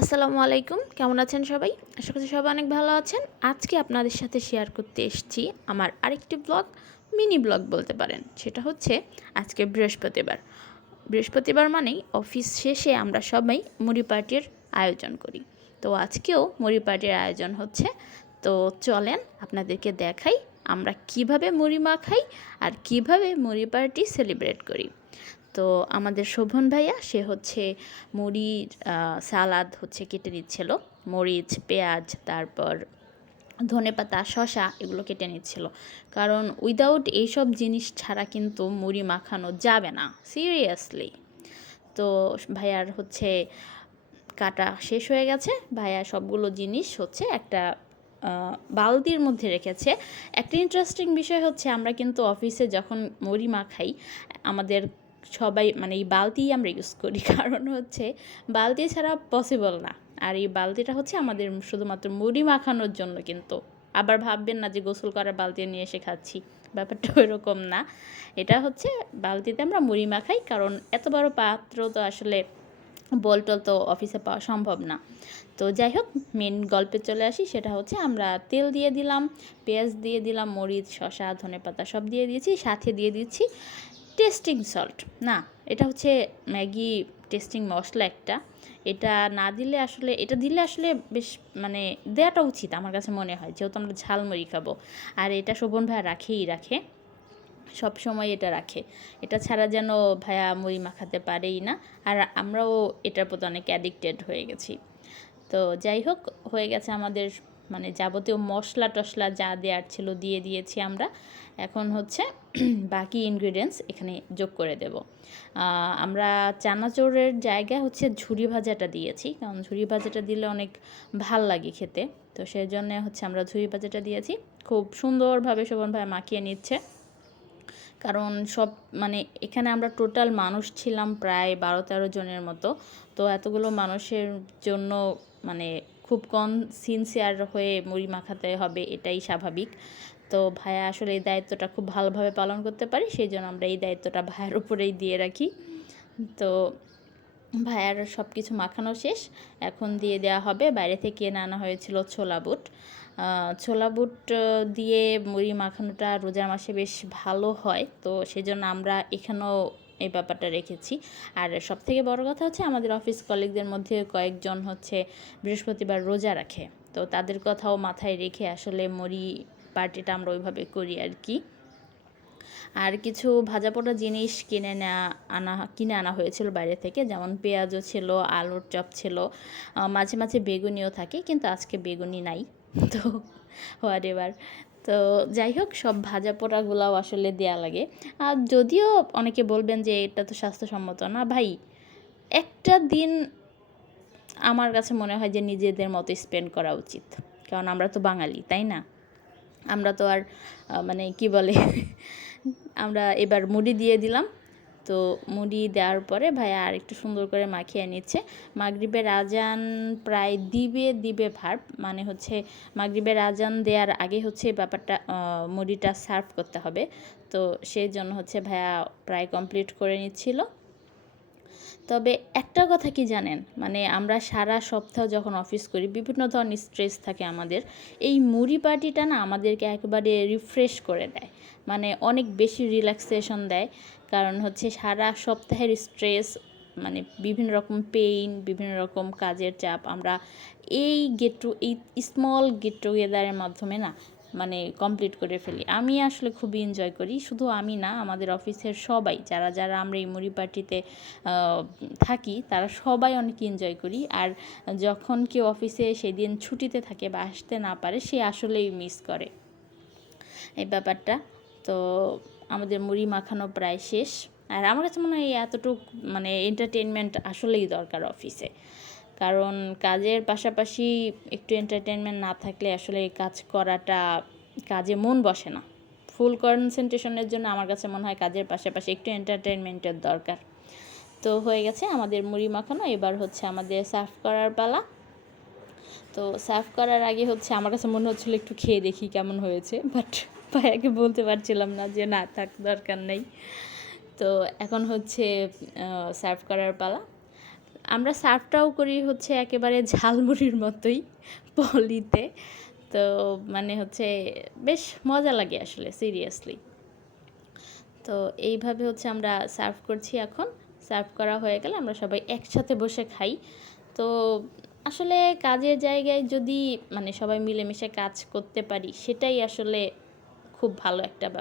আসসালামু আলাইকুম। কেমন আছেন সবাই? আশা করছি সবাই অনেক ভালো আছেন। আজকে আপনাদের সাথে শেয়ার করতে এসেছি আমার আরেকটি ব্লগ মিনি ব্লগ বলতে পারেন। সেটা হচ্ছে আজকে বৃহস্পতিবার। বৃহস্পতিবার মানেই অফিস শেষে আমরা সবাই মুড়ি পার্টির আয়োজন করি। তো আজকেও মুড়ি পার্টির আয়োজন হচ্ছে। তো চলেন আপনাদেরকে দেখাই আমরা কীভাবে মুড়ি মাখাই আর কীভাবে মুড়ি পার্টি সেলিব্রেট করি। তো আমাদের শোভন ভাইয়া, সে হচ্ছে মুড়ির সালাদ হচ্ছে কেটে দিচ্ছিল মরিচ, পেঁয়াজ, তারপর ধনেপাতা শশা এগুলো কেটে নিচ্ছিল। কারণ উইদাউট এইসব জিনিস ছাড়া কিন্তু মুড়ি মাখানো যাবে না সিরিয়াসলি তো ভাইয়ার হচ্ছে কাটা শেষ হয়ে গেছে। ভাইয়া সবগুলো জিনিস হচ্ছে একটা বালতির মধ্যে রেখেছে। একটা ইন্টারেস্টিং বিষয় হচ্ছে আমরা কিন্তু অফিসে যখন মুড়ি মাখাই, আমাদের সবাই মানে এই বালতিই আমরা ইউজ করি। কারণ হচ্ছে বালতি ছাড়া পসিবল না। আর এই বালতিটা হচ্ছে আমাদের শুধুমাত্র মুড়ি মাখানোর জন্য কিন্তু। আবার ভাববেন না যে গোসল করার বালতি নিয়ে এসে খাচ্ছি। ব্যাপারটা ওইরকম না। এটা হচ্ছে বালতিতে আমরা মুড়ি মাখাই, কারণ এত বড় পাত্র তো আসলে বলটল তো অফিসে পাওয়া সম্ভব না। তো যাই হোক মেন গল্পে চলে আসি। সেটা হচ্ছে আমরা তেল দিয়ে দিলাম, পেঁয়াজ দিয়ে দিলাম, মরিচ শশা ধনে পাতা সব দিয়ে দিয়েছি, সাথে দিয়ে দিচ্ছি। Tasting salt. না, এটা হচ্ছে ম্যাগি টেস্টিং মশলা একটা। এটা না দিলে আসলে, এটা দিলে আসলে বেশ মানে দেওয়াটা উচিত আমার কাছে মনে হয়, যেহেতু আমরা ঝালমুড়ি খাব। আর এটা শোভন ভাই রাখেই রাখে সব সময় এটা রাখে। এটা ছাড়া যেন ভাইয়া মুড়ি মাখাতে পারেই না। আর আমরাও এটার প্রতি অনেক অ্যাডিক্টেড হয়ে গেছি। তো যাই হোক, হয়ে গেছে আমাদের মানে যাবতীয় মশলা টশলা যা দেওয়ার ছিল দিয়ে দিয়েছি আমরা। এখন হচ্ছে বাকি ইনগ্রিডিয়েন্টস এখানে যোগ করে দেব। আমরা চানাচোরের জায়গায় হচ্ছে ঝুরি ভাজাটা দিয়েছি, কারণ ঝুরি ভাজাটা দিলে অনেক ভালো লাগে খেতে। তো সেই জন্য হচ্ছে আমরা ঝুরি ভাজাটা দিয়েছি। খুব সুন্দরভাবে শোভন ভাই মাখিয়ে নিচ্ছে। কারণ সব মানে এখানে আমরা টোটাল মানুষ ছিলাম প্রায় বারো তেরো জনের মতো। তো এতগুলো মানুষের জন্য মানে খুব কম সিনসিয়ার হয়ে মুড়ি মাখাতে হবে, এটাই স্বাভাবিক। তো ভাইয়া আসলে এই দায়িত্বটা খুব ভালোভাবে পালন করতে পারি সেই জন্য আমরা এই দায়িত্বটা ভাইয়ার উপরেই দিয়ে রাখি। তো ভাইয়ার সব কিছু মাখানো শেষ, এখন দিয়ে দেওয়া হবে, বাইরে থেকে আনা হয়েছিল ছোলা বুট। ছোলা বুট দিয়ে মুড়ি মাখানোটা রোজার মাসে বেশ ভালো হয়, তো সেই জন্য আমরা এখানেও এই ব্যাপারটা রেখেছি। আর সব থেকে বড় কথা হচ্ছে আমাদের অফিস কলিগদের মধ্যে কয়েকজন হচ্ছে বৃহস্পতিবার রোজা রাখে। তো তাদের কথাও মাথায় রেখে আসলে মুড়ি পার্টিটা আমরা ওইভাবে করি আর কি। আর কিছু ভাজা পোড়া জিনিস কিনে নেওয়া আনা, কিনে আনা হয়েছিল বাইরে থেকে, যেমন পেঁয়াজও ছিল, আলুর চপ ছিল মাঝে মাঝে বেগুনিও থাকে, কিন্তু আজকে বেগুনি নাই। তো হোয়াট এবার তো যাই হোক, সব ভাজা পোড়াগুলাও আসলে দেয়া লাগে। আর যদিও অনেকে বলবেন যে এটা তো স্বাস্থ্যসম্মত না, ভাই, একটা দিন আমার কাছে মনে হয় যে নিজেদের মতো স্পেন্ড করা উচিত। কারণ আমরা তো বাঙালি, তাই না? আমরা তো আর মানে কি বলে, আমরা এবার মুড়ি দিয়ে দিলাম তো মুড়ি দেওয়ার পরে ভাইয়া আর একটু সুন্দর করে মাখিয়ে নিচ্ছে। মাগরীবের আজান প্রায় দিবে দিবে ভার মানে হচ্ছে মাগরীবের আজান দেওয়ার আগে হচ্ছে ব্যাপারটা মুড়িটা সার্ভ করতে হবে। তো সেই জন্য হচ্ছে ভাইয়া প্রায় কমপ্লিট করে নিচ্ছিল। তবে একটা কথা কি জানেন? মানে আমরা সারা সপ্তাহ যখন অফিস করি, বিভিন্ন ধরনের স্ট্রেস থাকে আমাদের। এই মুড়ি পার্টিটা না আমাদেরকে একেবারে রিফ্রেশ করে দেয়। মানে অনেক বেশি রিল্যাক্সেশন দেয়। কারণ হচ্ছে সারা সপ্তাহের স্ট্রেস মানে বিভিন্ন রকম পেইন বিভিন্ন রকম কাজের চাপ, আমরা এই গেট টু এই স্মল গেট টুগেদারের মাধ্যমে না মানে কমপ্লিট করে ফেলি। আমি আসলে খুবই এনজয় করি। শুধু আমি না, আমাদের অফিসের সবাই, যারা যারা আমরা এই মুড়ি পার্টিতে থাকি, তারা সবাই অনেক এনজয় করি। আর যখন কেউ অফিসে সেদিন ছুটিতে থাকে বা আসতে না পারে, সে আসলেই মিস করে। এই ব্যাপারটা। তো আমাদের মুড়ি মাখানো প্রায় শেষ। আর আমার কাছে মনে হয় এতটুকু মানে এন্টারটেনমেন্ট আসলেই দরকার অফিসে। কারণ কাজের পাশাপাশি একটু এন্টারটেনমেন্ট না থাকলে আসলে কাজ করাটা কাজে মন বসে না। ফুল কনসেন্ট্রেশনের জন্য আমার কাছে মনে হয় কাজের পাশাপাশি একটু এন্টারটেনমেন্টের দরকার। তো হয়ে গেছে আমাদের মুড়ি মাখানো, এবার হচ্ছে আমাদের সার্ভ করার পালা। তো সার্ভ করার আগে হচ্ছে আমার কাছে মনে হচ্ছিল একটু খেয়ে দেখি কেমন হয়েছে বাট ভাইয়াকে বলতে পারছিলাম না যে না, থাক, দরকার নেই। তো এখন হচ্ছে সার্ভ করার পালা। আমরা সার্ভটাও করি হচ্ছে একেবারে ঝালমুড়ির মতোই পলিতে। তো মানে হচ্ছে বেশ মজা লাগে আসলে সিরিয়াসলি তো এইভাবে হচ্ছে আমরা সার্ভ করছি এখন। সার্ভ করা হয়ে গেলে আমরা সবাই একসাথে বসে খাই। তো আসলে কাজের জায়গায় যদি মানে সবাই মিলেমিশে কাজ করতে পারি, সেটাই আসলে খুব ভালো একটা ব্যাপার।